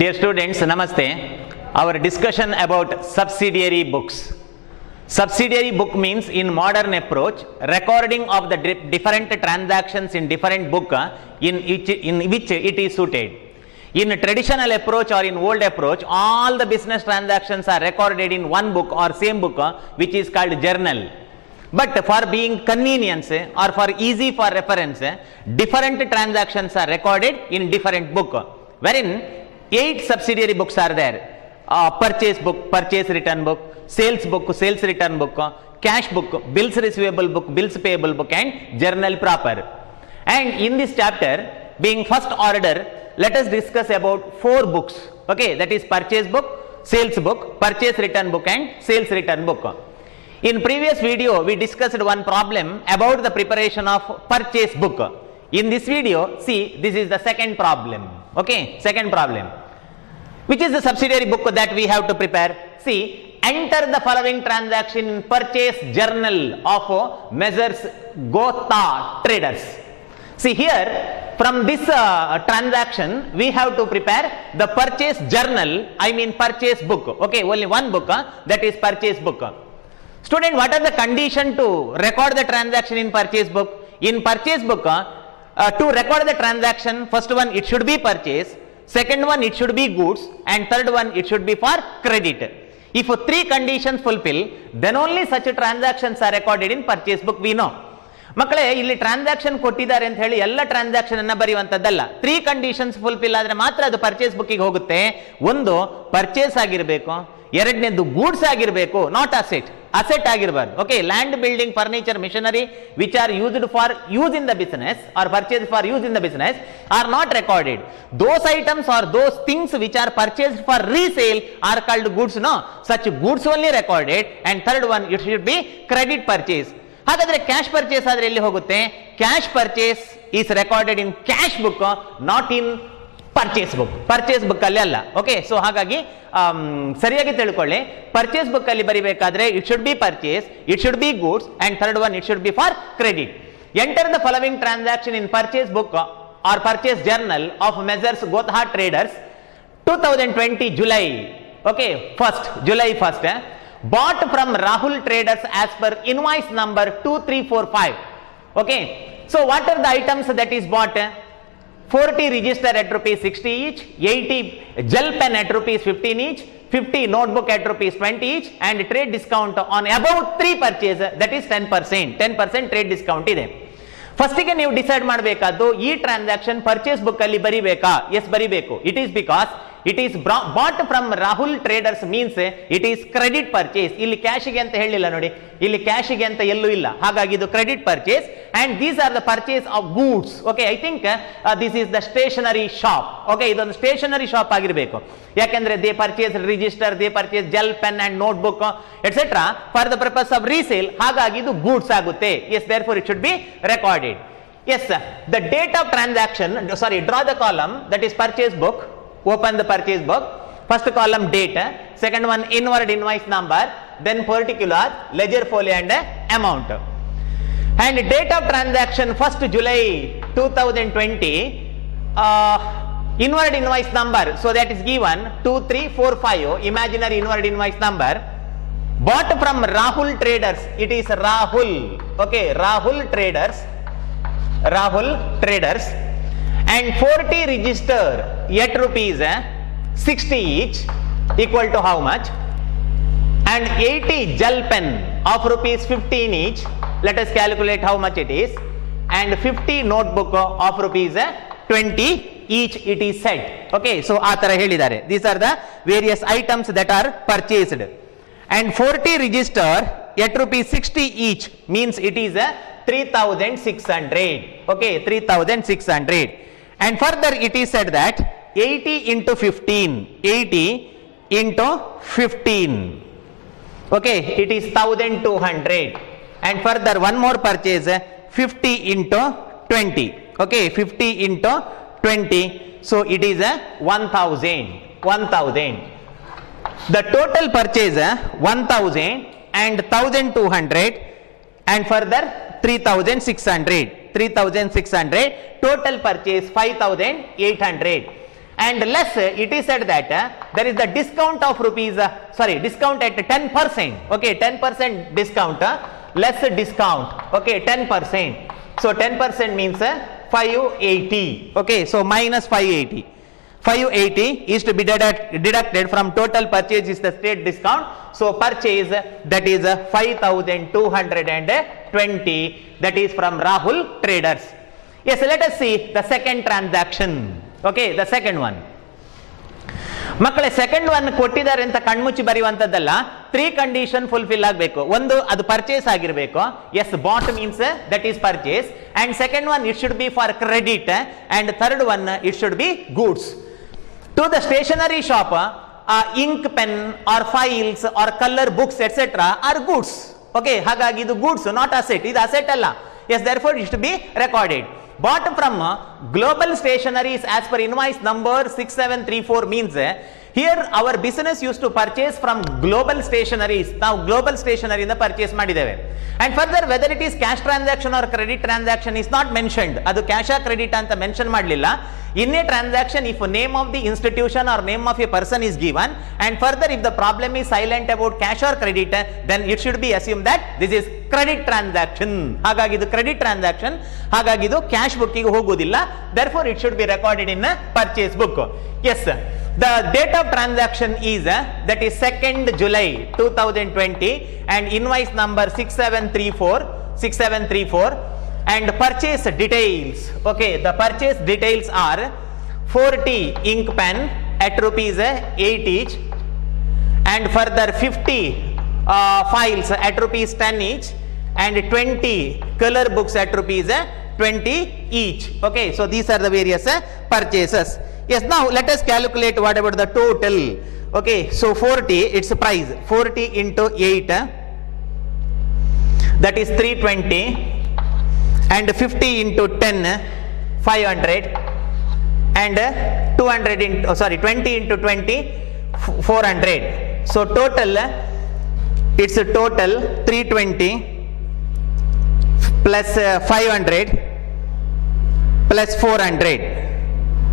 Dear students, Namaste. Our discussion about subsidiary books. Subsidiary book means in modern approach, recording of the different transactions in different book in which it is suited. In traditional approach or in old approach, all the business transactions are recorded in one book or same book which is called journal. But for being convenience or for easy for reference, different transactions are recorded in different book, wherein 8 subsidiary books are there. Purchase book, purchase return book, sales book, sales return book, cash book, bills receivable book, bills payable book, and journal proper. And in this chapter, being first order, let us discuss about 4 books. Okay, that is purchase book, sales book, purchase return book, and sales return book. In previous video, we discussed one problem about the preparation of purchase book. In this video, see, this is the second problem. Okay, second problem. Which is the subsidiary book that we have to prepare? See, enter the following transaction in purchase journal of Messrs. Gotha Traders. See here, from this transaction, we have to prepare the purchase journal, I mean purchase book. Okay, only one book, that is purchase book. Student, what are the condition to record the transaction in purchase book? In purchase book, to record the transaction, first one, it should be purchase, second one, it should be goods, and third one, it should be for credit. If 3 conditions fulfill, then only such transactions are recorded in purchase book, we know. ಮಕ್ಕಳೇ, ಇಲ್ಲಿ transaction ಕೊಟ್ಟಿದ್ದಾರೆ ಅಂತ ಹೇಳಿ ಎಲ್ಲ transaction ಅನ್ನ ಬರೆಯುವಂತದ್ದಲ್ಲ. 3 conditions fulfil ಆದ್ರೆ ಮಾತ್ರ ಅದು ಪರ್ಚೇಸ್ ಬುಕ್ಕಿಗೆ ಹೋಗುತ್ತೆ. ಒಂದು, ಪರ್ಚೇಸ್ ಆಗಿರಬೇಕು, ಎರಡನೇದು ಗೂಡ್ಸ್ ಆಗಿರಬೇಕು, ನಾಟ್ ಅಸೆಟ್ ಆಗಿರಬಾರ್ದು. Okay, land, building, furniture, machinery which are used for use in the business or purchase for use in the business are not recorded. Those items are those things which are purchased for resale are called goods. No, such goods only recorded. And third one, it should be credit purchase. ಹಾಗಾದ್ರೆ cash purchase ಆದ್ರೆ ಎಲ್ಲಿ ಹೋಗುತ್ತೆ? Cash purchase is recorded in cash book, not in purchase book. Purchase book ಅಲ್ಲಿ ಅಲ್ಲ. Okay, so ಹಾಗಾಗಿ ಸರಿಯಾಗಿ ತಿಳ್ಕೊಳ್ಳಿ. Purchase book ಅಲ್ಲಿ ಬರಿಬೇಕಾದ್ರೆ it should be purchase, it should be goods, and third one it should be for credit. Enter the following transaction in purchase book or purchase journal of messrs Gotha traders 2020 July. Okay, July 1st. Bought from Rahul Traders as per invoice number 2345. Okay, so what are the items that is bought? 40 register at rupees 60 each, 80 gel pen at rupees 15 each, 50 notebook at rupees 20 each, and trade discount on above 3 purchase, that is 10%. 10% trade discount ಇದೆ. ಫಸ್ಟಿಗೆ ನೀವು decide ಮಾಡಬೇಕಾದ್ದು, ಈ transaction purchase book ಅಲ್ಲಿ ಬರಿಬೇಕಾ? Yes, ಬರಿಬೇಕು. It is because it is bought from Rahul traders means it is credit purchase. ಇಲ್ಲಿ ಕ್ಯಾಶಿಗೆ ಅಂತ ಹೇಳಿಲ್ಲ ನೋಡಿ, ಇಲ್ಲಿ ಕ್ಯಾಶಿಗೆ ಅಂತ ಎಲ್ಲೂ ಇಲ್ಲ, ಹಾಗಾಗಿ ಇದು credit purchase. And these are the purchase of goods. Okay, I think this is the stationery shop. Okay, ಇದೊಂದು ಸ್ಟೇಷನರಿ ಶಾಪ್ ಆಗಿರಬೇಕು. ಯಾಕೆಂದ್ರೆ they purchase register, they purchase gel pen and notebook etcetera for the purpose of resale, ಹಾಗಾಗಿ ಇದು goods ಆಗುತ್ತೆ. Yes, therefore it should be recorded. Yes, sir. The date of transaction, draw the column, that is purchase book. Open the purchase book. First column date, second one inward invoice number, then particular, ledger folio and amount. And date of transaction 1st July 2020, inward invoice number, so that is given 2345, imaginary inward invoice number. Bought from Rahul Traders, it is Rahul. Okay, Rahul Traders, and 40 register at rupees 60 each, equal to how much? And 80 gel pen of rupees 15 each, let us calculate how much it is, and 50 notebook of rupees 20 each, it is said. Okay, so ಆ ತರ ಹೇಳಿದ್ದಾರೆ. These are the various items that are purchased. And 40 register at rupees 60 each means it is 3,600. Okay, 3,600. And further it is said that 80 into 15, 80 into 15. Okay, it is 1,200. And further one more purchase, 50 into 20. Okay, 50 into 20. So it is 1,000. 1,000. The total purchase 1,000 and 1,200 and further 3,600. 3,600. Total purchase 5,800. and less it is said that there is the discount of rupees, discount at 10%, okay, 10% discount, less discount, okay, 10%. So 10% means 580, okay, so minus 580. 580 is to be deducted from total purchase is the state discount. So purchase, that is 5,220, that is from Rahul Traders. Yes, let us see the second transaction. Okay, the second one. ಮಕ್ಕಳೇ second one ಕೊಟ್ಟಿದ್ದಾರೆ ಅಂತ ಕಣ್ಮುಚ್ಚಿ ಬರೆಯುವಂತದ್ದಲ್ಲ, 3 condition fulfil ಆಗಬೇಕು. ಒಂದು, ಅದು purchase ಆಗಿರಬೇಕು. Yes, bought means that is purchase. And second one, it should be for credit. And third one, it should be goods. To the stationery shop, ink, pen or files or colour books etcetera or goods. Okay, ಹಾಗಾಗಿ ಇದು goods, not asset. ಇದು asset ಅಲ್ಲ. Yes, therefore it should be recorded. Bought from Global Stationeries as per invoice number 6734 means here our business used to purchase from Global Stationeries. Now Global Stationery ಇಂದ purchase ಮಾಡಿದ್ದೇವೆ. And further, whether it is cash transaction or credit transaction is not mentioned. ಅದು cash credit ಅಂತ mention ಮಾಡಲಿಲ್ಲ. In a transaction, if name of the institution or name of a person is given, and further if the problem is silent about cash or credit, then it should be assumed that this is credit transaction. ಹಾಗಾಗಿ ಇದು credit transaction, ಹಾಗಾಗಿ ಇದು cash ಬುಕ್ಕಿಗೆ ಹೋಗುವುದಿಲ್ಲ. Therefore it should be recorded in a purchase book. Yes, the date of transaction is that is 2nd July 2020 and invoice number 6734 and purchase details. Okay, the purchase details are 40 ink pen at rupees 8 each, and further 50 files at rupees 10 each, and 20 color books at rupees 20 each. Okay, so these are the various purchases. Yes, now let us calculate what about the total. Okay, so 40, its price 40 into 8, that is 320, and 50 into 10, 500, and 200 into 20 into 20, 400. So total, it's a total 320 plus 500 plus 400.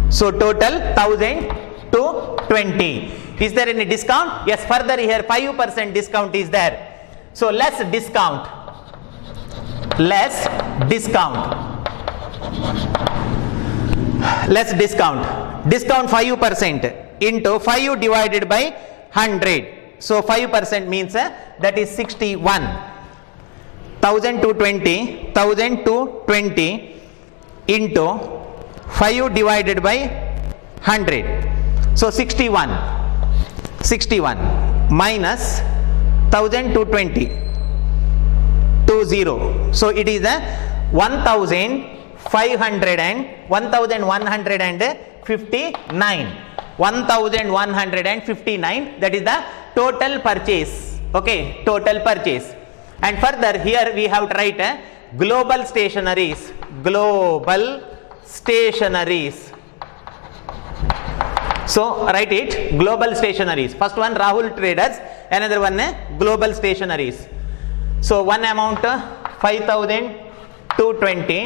So total 1,020. Is there any discount? Yes, further here 5% discount is there. So less discount. Less discount. Discount 5% into 5 divided by 100. So 5% means that is 61. 1,220 into 5 divided by 100. So 61 minus 1,220. 20. So it is 1,159. 1,159. That is the total purchase. Okay, total purchase. And further here we have to write Global Stationeries. Global Stationeries. So write it, Global Stationeries. First one Rahul Traders, another one Global Stationeries. So one amount 5,220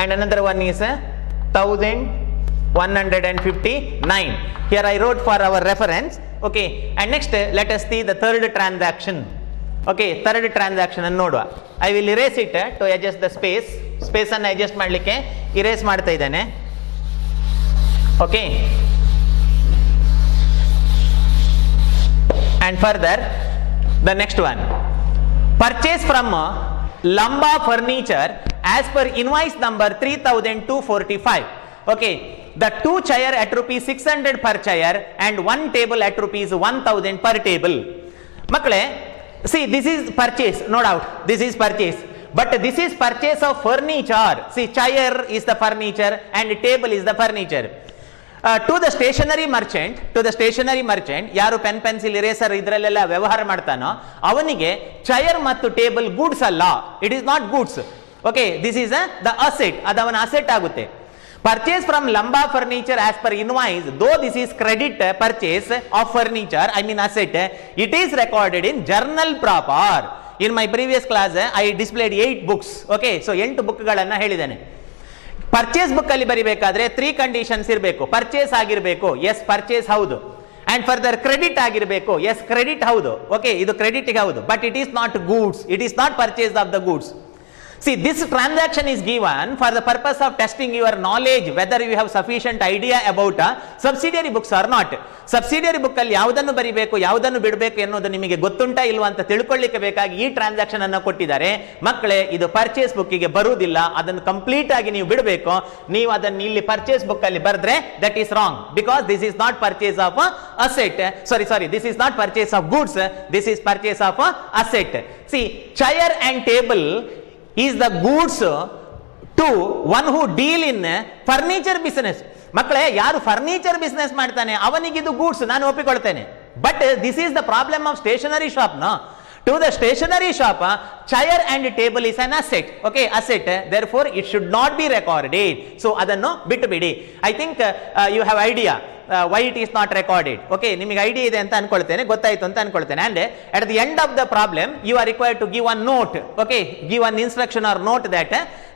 and another one is 1,159. Here I wrote for our reference. Okay, and next let us see the third transaction. Okay, third transaction and ನೋಡುವ. I will erase it to adjust the space. Space ಅನ್ನು adjust ಮಾಡಲಿಕ್ಕೆ erase ಮಾಡ್ತಾ ಇದ್ದೇನೆ. Okay. And further the next one, purchase from Lamba Furniture as per invoice number 3,245. Okay, the 2 chair at rupees 600 per chair and 1 table at rupees 1,000 per table. Makle, see, this is purchase, no doubt, this is purchase, but this is purchase of furniture. See, chair is the furniture and table is the furniture. To the stationery merchant, ಯಾರು pen pencil eraser ಇದರಲ್ಲೆಲ್ಲ ವ್ಯವಹಾರ ಮಾಡ್ತಾನೋ ಅವನಿಗೆ chair ಮತ್ತು table goods ಅಲ್ಲ, it is not goods. Okay, this is the asset, ಅದು ಅವನ asset ಆಗುತ್ತೆ. Purchase from Lamba Furniture as per invoice, though this is credit purchase of furniture, I mean asset, it is recorded in journal proper. In my previous class I displayed 8 books. Okay, so 8 ಬುಕ್ಗಳನ್ನು ಹೇಳಿದ್ದೇನೆ. Purchase book ಅಲ್ಲಿ ಬರಿಬೇಕಾದ್ರೆ 3 conditions ಇರಬೇಕು. Purchase ಆಗಿರಬೇಕು, S purchase ಹೌದು. And further credit ಆಗಿರಬೇಕು, S credit ಹೌದು. Okay, ಇದು credit ಹೌದು, but it is not goods, it is not purchase of the goods. See, this transaction is given for the purpose of testing your knowledge whether you have sufficient idea about subsidiary books or not. Subsidiary book ಅಲ್ಲಿ ಯಾವುದನ್ನು ಬರಿಬೇಕು, ಯಾವುದನ್ನು ಬಿಡಬೇಕು ಎನ್ನುವುದು ನಿಮಗೆ ಗೊತ್ತುಂಟಾ ಇಲ್ವಾ ಅಂತ ತಿಳ್ಕೊಳ್ಳಿಕ್ಕೆ ಬೇಕಾಗಿ ಈ ಟ್ರಾನ್ಸಾಕ್ಷನ್ ಅನ್ನು ಕೊಟ್ಟಿದ್ದಾರೆ. ಮಕ್ಕಳೇ, ಇದು ಪರ್ಚೇಸ್ ಬುಕ್ಕಿಗೆ ಬರುವುದಿಲ್ಲ, ಅದನ್ನು ಕಂಪ್ಲೀಟ್ ಆಗಿ ನೀವು ಬಿಡಬೇಕು. ನೀವು ಅದನ್ನು ಇಲ್ಲಿ ಪರ್ಚೇಸ್ ಬುಕ್ ಅಲ್ಲಿ ಬರೆದ್ರೆ that is wrong, because this is not purchase of asset. Sorry, this is not purchase of goods, this is purchase of asset. C, chair and table is the goods to one who deal in furniture business. ಮಕ್ಕಳೇ, ಯಾರು furniture business ಮಾಡ್ತಾನೆ ಅವನಿಗೆ ಇದು goods, ನಾನು ಒಪ್ಪಿಕೊಳ್ತೇನೆ. But this is the problem of stationery shop. No, to the stationery shop, chair and table is an asset. Okay, asset, therefore it should not be recorded. So adannu bittu bidi. I think you have idea why it is not recorded. Okay, ನಿಮಗೆ idea ಇದೆ ಅಂತ ಅನ್ಕೊಳ್ತೇನೆ, ಗೊತ್ತಾಯ್ತು ಅಂತ ಅನ್ಕೊಳ್ತೇನೆ. And at the end of the problem you are required to give one note. Okay, give one instruction or note that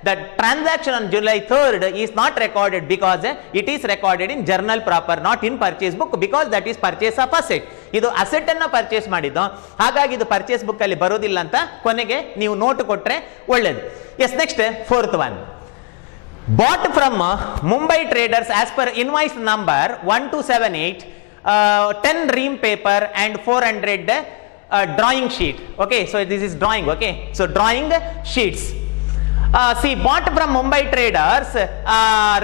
the transaction on July 3rd is not recorded because it is recorded in journal proper, not in purchase book, because that is purchase of asset. ಇದು asset ಅನ್ನ purchase ಮಾಡಿದ್ದು, ಹಾಗಾಗಿ ಇದು purchase book ಅಲ್ಲಿ ಬರೋದಿಲ್ಲ ಅಂತ ಕೊನೆಗೆ ನೀವು ನೋಟ್ ಕೊಟ್ರೆ ಒಳ್ಳೇದು. Yes, next fourth one. Bought from Mumbai traders as per invoice number 1278, 10 ream paper and 400 drawing sheet. Okay, so this is drawing. Okay, so drawing sheets. See, bought from Mumbai traders,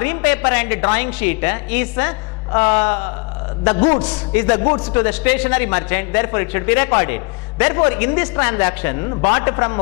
ream paper and drawing sheet is the goods to the stationery merchant, therefore it should be recorded. Therefore, in this transaction bought from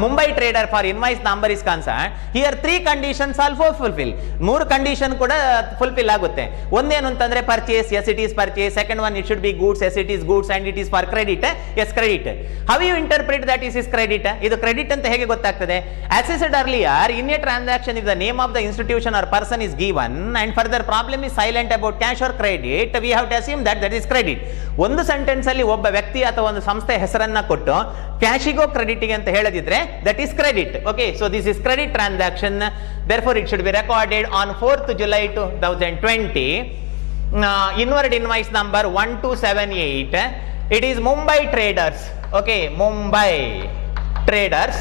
Mumbai trader for invoice number is concerned, here 3 conditions also fulfill. 3 condition kuda fulfill agutte. Ondenu antandre purchase, yes it is purchase. Second one, it should be goods, yes it is goods, and it is for credit, yes credit. How you interpret that is credit? Idu credit anta hege gottagtade? As I said earlier, in a transaction if the name of the institution or person is given and further problem is silent about cash or credit, we have to assume that that is credit. ಒಂದು sentence ಅಲ್ಲಿ ಒಬ್ಬ ವ್ಯಕ್ತಿ ಅಥವಾ ಒಂದು ಸಂಸ್ಥೆ ಹೆಸರನ್ನ ಕೊಟ್ಟು ಕ್ಯಾಶಿಗೋ ಕ್ರೆಡಿಟಿಗೆ ಅಂತ ಹೇಳದಿದ್ರೆ that is credit. Okay, so this is credit transaction, therefore it should be recorded on 4th July 2020. Inward invoice number 1278. It is Mumbai traders. Okay, Mumbai traders,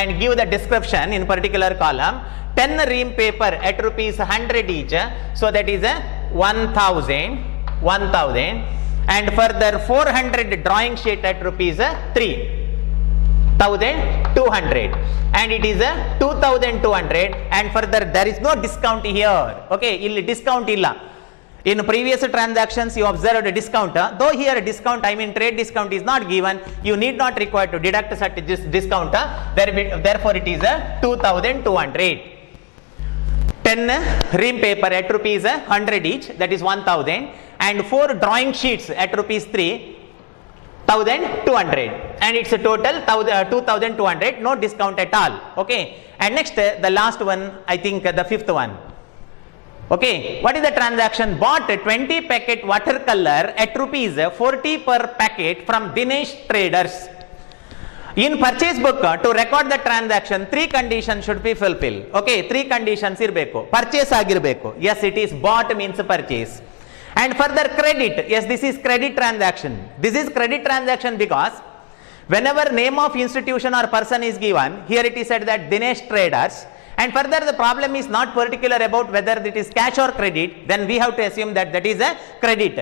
and give the description in particular column. 10 ream paper at rupees 100 each, so that is 1000, and further 400 drawing sheet at rupees 3200, and it is 2200, and further there is no discount here. Okay, illi discount illa. In previous transactions you observed a discount, though here discount, I mean trade discount is not given, you need not require to deduct such discount, therefore it is 2200. 10 ream paper at rupees 100 each, that is 1000, and 4 drawing sheets at rupees 3200, and it's a total 2200, no discount at all. Okay, and next the last one, I think the fifth one. Okay, what is the transaction? Bought 20 packet watercolor at rupees 40 per packet from Dinesh traders. In purchase book, to record the transaction, 3 conditions should be fulfilled. Okay, 3 conditions irbeku. Purchase agirbeku, yes it is bought means purchase. And further credit, yes this is credit transaction. This is credit transaction because whenever name of institution or person is given, here it is said that Dinesh traders, and further the problem is not particular about whether it is cash or credit, then we have to assume that that is a credit.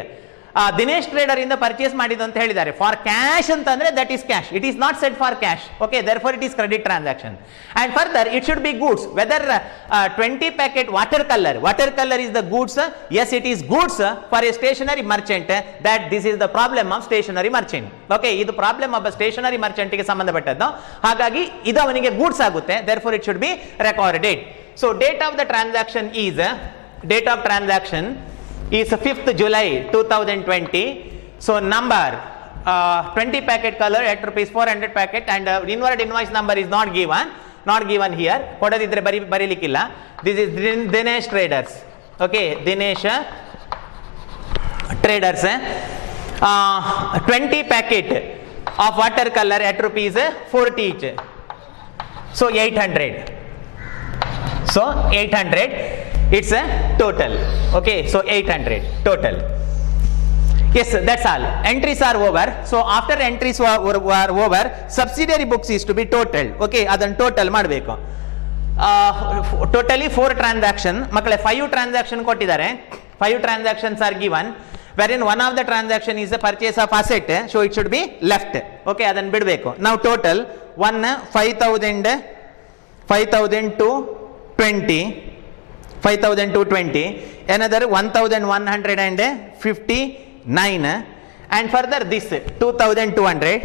Dinesh trader ಇಂದ purchase ಮಾಡಿದ್ದು ಅಂತ ಹೇಳಿದ್ದಾರೆ. For cash ಅಂತಂದ್ರೆ that is cash, it is not set for cash. Okay, therefore it is credit transaction. And further it should be goods, whether 20 packet watercolor is the goods, yes it is goods for a stationery merchant, that this is the problem of stationery merchant. Okay, ಇದು problem of stationery Merchant ಗೆ ಸಂಬಂಧಪಟ್ಟದ್ದು, ಹಾಗಾಗಿ ಇದು ಅವನಿಗೆ goods ಆಗುತ್ತೆ, therefore it should be recorded. So date of the transaction is 5th July 2020. So number 20 packet color at rupees 400 packet, and inward invoice number is not given here. ಕೊಡದಿದ್ರೆ ಬರೀಲಿಕ್ಕಿಲ್ಲ. This is Dinesh traders. Okay, Dinesh traders. 20 packet of watercolor at rupees 40 each. So 800. So 800, it's a total. Okay, so 800 total. Yes, that's all. Entries are over. So after entries were over, subsidiary books is to be total. Okay, adan total ಮಾಡಬೇಕು. Totally 4 transaction. ಮಕ್ಕಳೇ 5 transaction ಕೊಟ್ಟಿದ್ದಾರೆ. 5 transactions are given, wherein one of the transaction is the purchase of asset, so it should be left. Okay, ಅದನ್ನು ಬಿಡಬೇಕು. Now total 1 5,000 to 20, 5,000 to 20, another 1,159, and further this 2,200,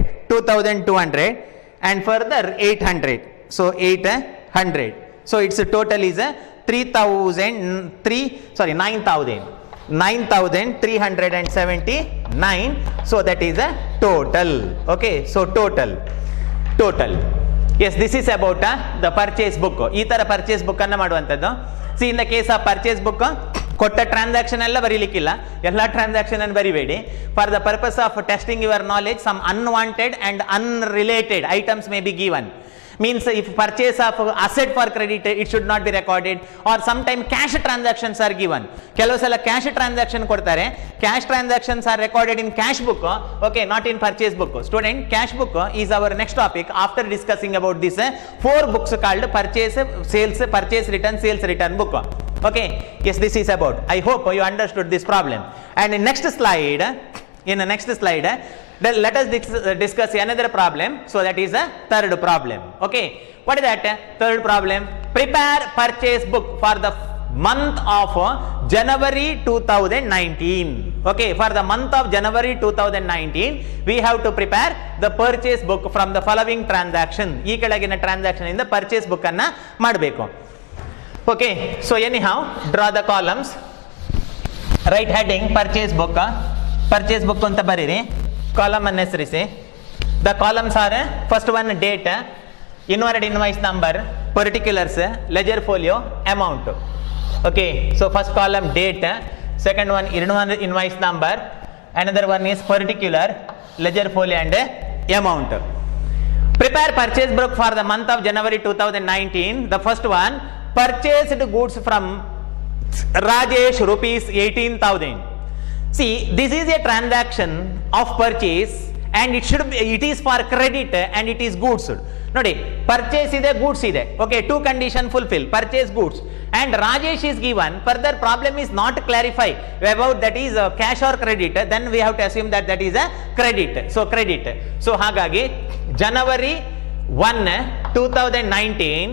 and further 800. So 800. So its total is 9,379. So that is a total. Okay, so total. Yes, this is about the purchase book. ಈ ತರ purchase book ಅನ್ನ ಮಾಡುವಂತದ್ದು. See, in the case of purchase book, ಕೊಟ್ಟ transaction ಎಲ್ಲ ಬರೀಲಿಕ್ಕಿಲ್ಲ, ಎಲ್ಲ transaction ಅನ್ನು ಬರಿಬೇಡಿ. For the purpose of testing your knowledge, some unwanted and unrelated items may be given. Means if purchase of asset for credit, it should not be recorded, or sometime cash transactions are given. ಕೆಲವು ಸಲ cash transaction ಕೊಡ್ತಾರೆ, cash transactions are recorded in cash book, okay, not in purchase book. Student, cash book is our next topic after discussing about this 4 books called purchase, sales, purchase return, sales return book. Okay, yes, this is about. I hope you understood this problem. And in next slide, then let us discuss another problem. So that is the third problem. Okay, what is that third problem? Prepare purchase book for the month of January 2019. Okay, for the month of January 2019, we have to prepare the purchase book from the following transaction. ಈ ಕೆಳಗಿನ transaction ಇಂದ purchase book ಅನ್ನ ಮಾಡಬೇಕು. Okay, so anyhow, draw the columns. Write heading purchase book ಅಂತ ಬರೀರಿ. Column ಅನ್ನು ಹೆಸರಿಸಿ. The columns are, first one date, inward invoice number, particulars, ledger folio, amount. Okay, so first column date, second one invoice number, another one is particular, ledger folio and amount. Prepare purchase book for the month of January 2019. The first one, purchased goods from Rajesh rupees 18,000. See, this is a transaction of purchase and it is for credit and it is goods. ನೋಡಿ, purchase ಇದೆ, goods ಇದೆ. Okay, 2 condition fulfill, purchase goods, and Rajesh is given. Further problem is not clarify about that is cash or credit, then we have to assume that that is a credit. So credit. So ಹಾಗಾಗಿ January 1, 2019,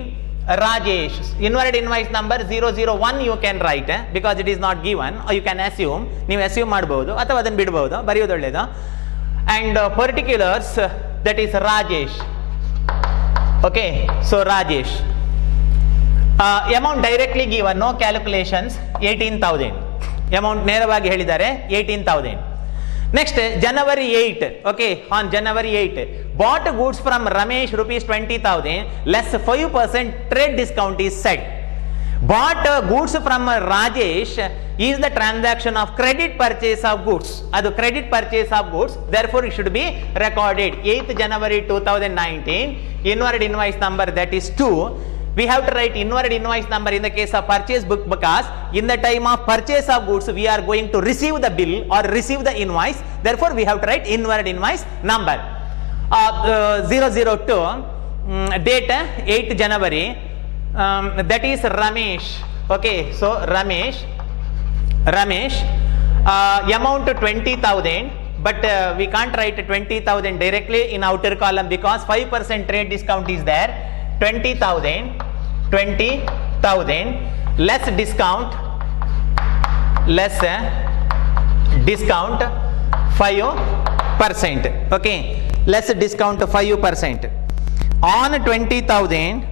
Rajesh, inward invoice number 001 you can write, because it is not given, or you can assume, ನೀವು assume ಮಾಡಬಹುದು ಅಥವಾ ಅದನ್ನು ಬಿಡಬಹುದು, ಬರೆಯೋದು ಒಳ್ಳೆಯದು. And particulars, that is Rajesh. Okay, so Rajesh. Amount directly given, no calculations, 18,000. Amount ನೇರವಾಗಿ ಹೇಳಿದ್ದಾರೆ 18,000. Next, January 8, okay, on January 8, bought goods from Ramesh rupees 20,000, less 5% trade discount is set. Bought goods from Rajesh is the transaction of credit purchase of goods. Adu credit purchase of goods, therefore it should be recorded 8th January 2019, inward invoice number, that is 2. We have to write inward invoice number in the case of purchase book, because in the time of purchase of goods we are going to receive the bill or receive the invoice, therefore we have to write inward invoice number. 002, date 8th January, that is Ramesh. Okay, so Ramesh, amount 20,000, but we can't write 20,000 directly in outer column because 5% trade discount is there. 20,000 less discount 5%. Okay, less discount 5%. On 20,000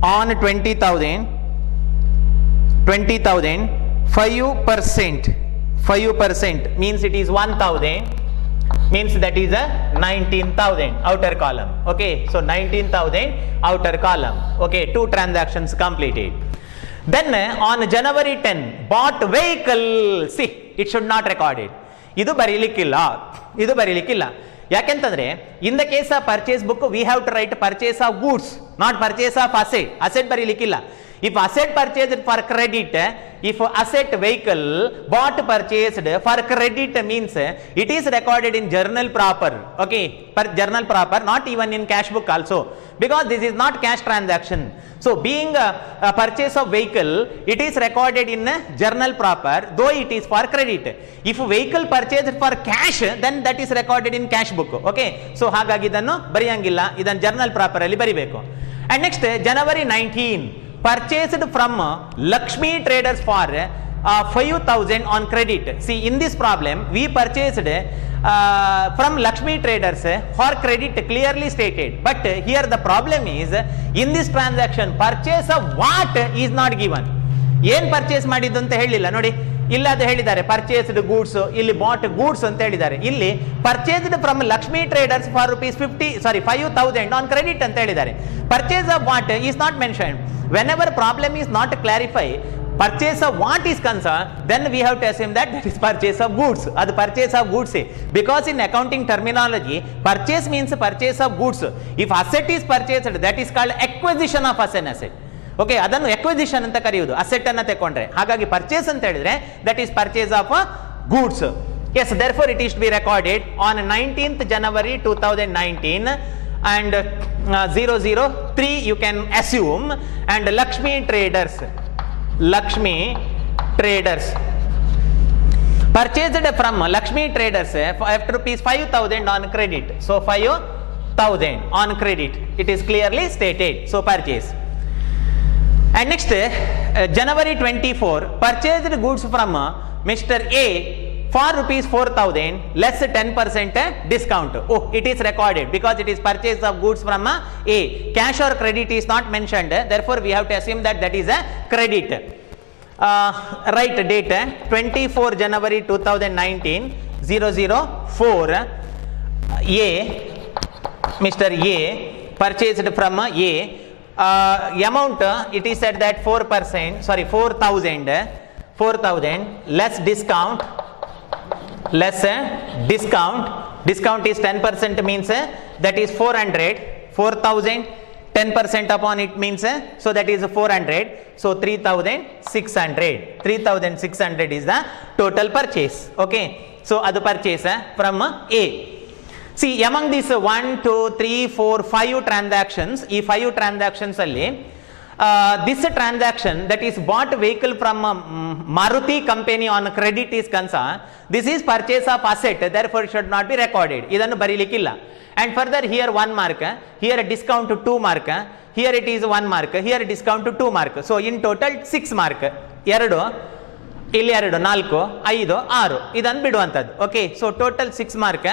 5% means it is 1,000, means that is a 19,000 outer column. Okay, so 19,000 outer column. Okay, 2 transactions completed. Then on January 10, bought vehicle. See, it should not recorded. ಇದು ಬರೀಲಿಕ್ಕಿಲ್ಲ. ಯಾಕೆಂತಂದ್ರೆ in the case of purchase book we have to write purchase of goods, not purchase of asset. ಬರೀಲಿಕ್ಕಿಲ್ಲ. If asset purchased for credit, if asset vehicle bought purchased for credit means it is recorded in journal proper, okay, per journal proper, not even in cash book also, because this is not cash transaction. So being a purchase of vehicle, it is recorded in a journal proper, though it is for credit. If vehicle purchased for cash, then that is recorded in cash book, okay. So ಹಾಗಾಗಿ ಇದನ್ನು ಬರೆಯಂಗಿಲ್ಲ, ಇದನ್ನು journal proper ಅಲ್ಲಿ ಬರಿಬೇಕು. And next January 19, purchased from Lakshmi Traders for 5,000 on credit. See, in this problem we purchased from Lakshmi Traders for credit, clearly stated, but here the problem is in this transaction purchase of what is not given. ಏನ್ purchase ಮಾಡಿದ್ದು ಅಂತ ಹೇಳಿಲ್ಲ ನೋಡಿ, ಇಲ್ಲ ಅದು ಹೇಳಿದ್ದಾರೆ purchased goods, ಇಲ್ಲಿ bot goods ಅಂತ ಹೇಳಿದ್ದಾರೆ. ಇಲ್ಲಿ purchased from Lakshmi traders for rupees 5,000 on credit ಅಂತ ಹೇಳಿದ್ದಾರೆ. Purchase of what is not mentioned. Whenever problem is not clarify, purchase of what is concerned, then we have to assume that that is purchase of goods. Adu purchase of goods, because in accounting terminology purchase means purchase of goods. If asset is purchased, that is called acquisition of an asset. Okay, ಅದನ್ನು acquisition ಅಂತ ಕರೆಯುವುದು asset ಅನ್ನು ತಗೊಂಡ್ರೆ. ಹಾಗಾಗಿ purchase ಅಂತ ಹೇಳಿದ್ರೆ that is purchase of goods. Yes, therefore it is to be recorded on 19th January 2019 and 003 you can assume, and Lakshmi Traders purchased from Lakshmi Traders for rupees 5,000 on credit. So 5,000 on credit, it is clearly stated. So purchase. And next January 24, purchased goods from Mr. A for rupees 4,000 less 10% discount. Oh, it is recorded because it is purchase of goods from A. Cash or credit is not mentioned, therefore we have to assume that that is a credit. Right date 24 January 2019 004. A, Mr. A purchased from A, amount it is said that 4%, sorry 4,000 less discount, discount is 10% means that is 4,000, 10% upon it means so that is 400, so 3,600 is the total purchase, okay. So adu purchase from A. See, among these 1 2 3 4 5 transactions, ee 5 transactions alli this transaction that is bought vehicle from Maruti company on credit is concerned, this is purchase of asset, therefore it should not be recorded. Idannu barilikilla. And further here 1 mark, here a discount to 2 mark, here it is 1 mark, here a discount to 2 mark. So in total 6 mark. ಎರಡು ಇಲ್ಲಿ 2 4 5 6 ಇದನ್ನು ಬಿಡುವಂಥದ್ದು, okay. So total 6 mark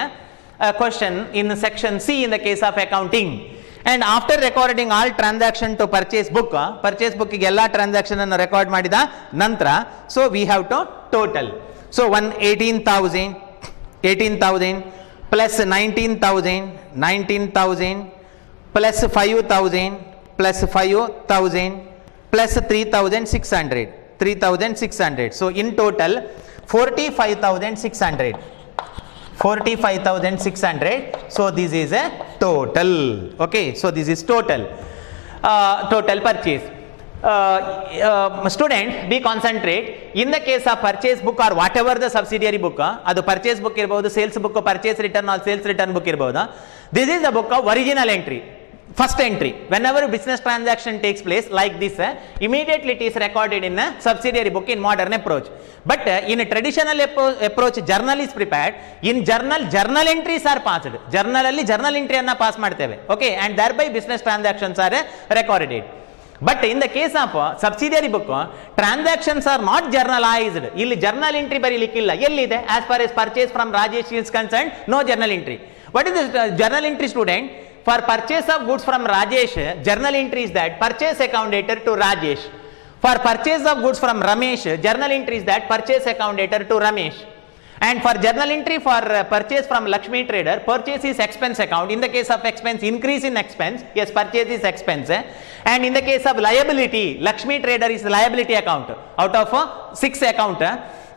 question in section C in the case of accounting. And after recording all transaction to purchase book ಗೆ ಎಲ್ಲ transaction ಅನ್ನು record ಮಾಡಿದ ನಂತರ, so we have to total. So 18,000 plus 19,000 plus 5,000 plus 5,000 plus 3,600. So in total 45,600. So this is a total, okay. So this is total purchase. Student, be concentrate. In the case of purchase book or whatever the subsidiary book, adu purchase book irbodu, sales book, purchase return or sales return book irbodu, this is the book of original entry, first entry. Whenever business transaction takes place like this, immediately it is recorded in a subsidiary book in modern approach. But in a traditional approach, journal is prepared. In journal entries are passed. Journal entry anna pass ಮಾಡ್ತೇವೆ, okay, and thereby business transactions are recorded. But in the case of subsidiary book, transactions are not journalized. ಇಲ್ಲಿ journal entry ಬರೀಲಿಕ್ಕಿಲ್ಲ. ಎಲ್ಲಿದೆ? As far as purchase from Rajesh is concerned, no journal entry. What is the journal entry, student? For purchase of goods from Rajesh, journal entry is that purchase account dater to Rajesh. For purchase of goods from Ramesh, journal entry is that purchase account dater to Ramesh. And for journal entry for purchase from Lakshmi Trader, purchase is expense account. In the case of expense, increase in expense, yes, purchase is expense. And in the case of liability, Lakshmi Trader is liability account. Out of 6 account,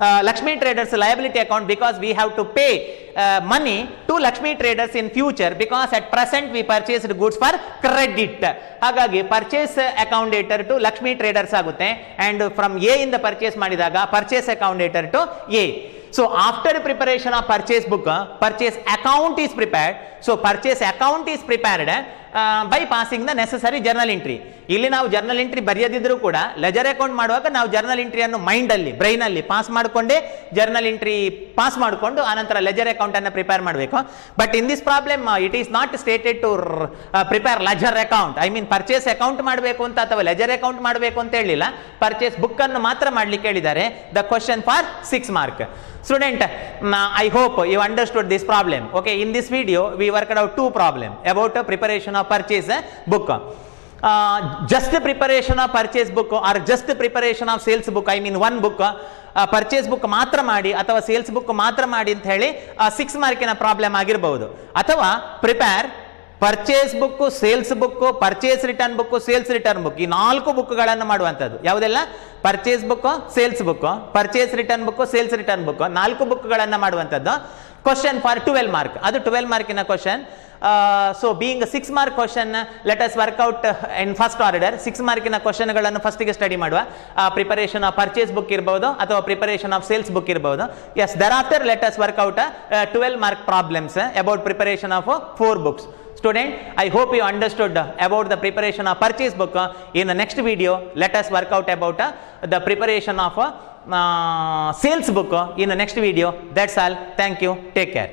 Lakshmi Traders liability account because we have to pay money to Lakshmi Traders in future because at present we purchased goods for credit. ಹಾಗಾಗಿ purchase account debtor to Lakshmi traders ಆಗುತ್ತೆ and from A ಇಂದ purchase ಮಾಡಿದಾಗ purchase account debtor to A. So after preparation of purchase book, purchase account is prepared. So purchase account is prepared by passing the necessary journal entry. ಇಲ್ಲಿ ನಾವು journal entry ಬರೆಯದಿದ್ರು ಕೂಡ leisure account ಮಾಡುವಾಗ ನಾವು journal ಎಂಟ್ರಿಯನ್ನು ಮೈಂಡಲ್ಲಿ ಬ್ರೈನಲ್ಲಿ pass ಮಾಡಿಕೊಂಡೇ journal entry pass ಮಾಡಿಕೊಂಡು ಆನಂತರ ಲೆಜರ್ ಅಕೌಂಟ್ ಅನ್ನು ಪ್ರಿಪೇರ್ ಮಾಡಬೇಕು. But in this problem it is not stated to prepare ledger account. I mean purchase account ಮಾಡಬೇಕು ಅಂತ ಅಥವಾ ಲೆಜರ್ ಅಕೌಂಟ್ ಮಾಡಬೇಕು ಅಂತ ಹೇಳಿಲ್ಲ, ಪರ್ಚೇಸ್ ಬುಕ್ ಅನ್ನು ಮಾತ್ರ ಮಾಡ್ಲಿಕ್ಕೆ ಹೇಳಿದ್ದಾರೆ. The question for 6 marks. Student, I hope you understood this problem. Okay, in this video we worked out 2 problems about preparation of purchase book. Just preparation of purchase book or just preparation of sales book, I mean one book, purchase book ಮಾತ್ರ ಮಾಡಿ ಅಥವಾ sales book ಮಾತ್ರ ಮಾಡಿ ಅಂತ ಹೇಳಿ 6 ಮಾರ್ಕಿನ problem ಆಗಿರಬಹುದು. ಅಥವಾ prepare purchase book, sales book, purchase return book, sales return book, ಈ 4 ಬುಕ್ಗಳನ್ನು ಮಾಡುವಂಥದ್ದು. ಯಾವುದೆಲ್ಲ? Purchase book, sales book, purchase return book, sales return book, 4 ಬುಕ್ಗಳನ್ನು ಮಾಡುವಂಥದ್ದು. Question for 12 marks. ಅದು 12 ಮಾರ್ಕಿನ question. So being 6 mark question, let us work out in first order. 6 ಮಾರ್ಕಿನ ಕ್ವಶನ್ಗಳನ್ನು ಫಸ್ಟಿಗೆ ಸ್ಟಡಿ ಮಾಡುವ. ಪ್ರಿಪರೇಷನ್ ಆಫ್ ಪರ್ಚೇಸ್ ಬುಕ್ ಇರಬಹುದು ಅಥವಾ ಪ್ರಿಪರೇಷನ್ ಆಫ್ ಸೇಲ್ಸ್ ಬುಕ್ ಇರಬಹುದು. S, there after let us work out 12 mark problems about preparation of 4 books. Student, I hope you understood about the preparation of purchase book. In the next video, let us work out about the preparation of sales book in the next video. That's all. Thank you. Take care.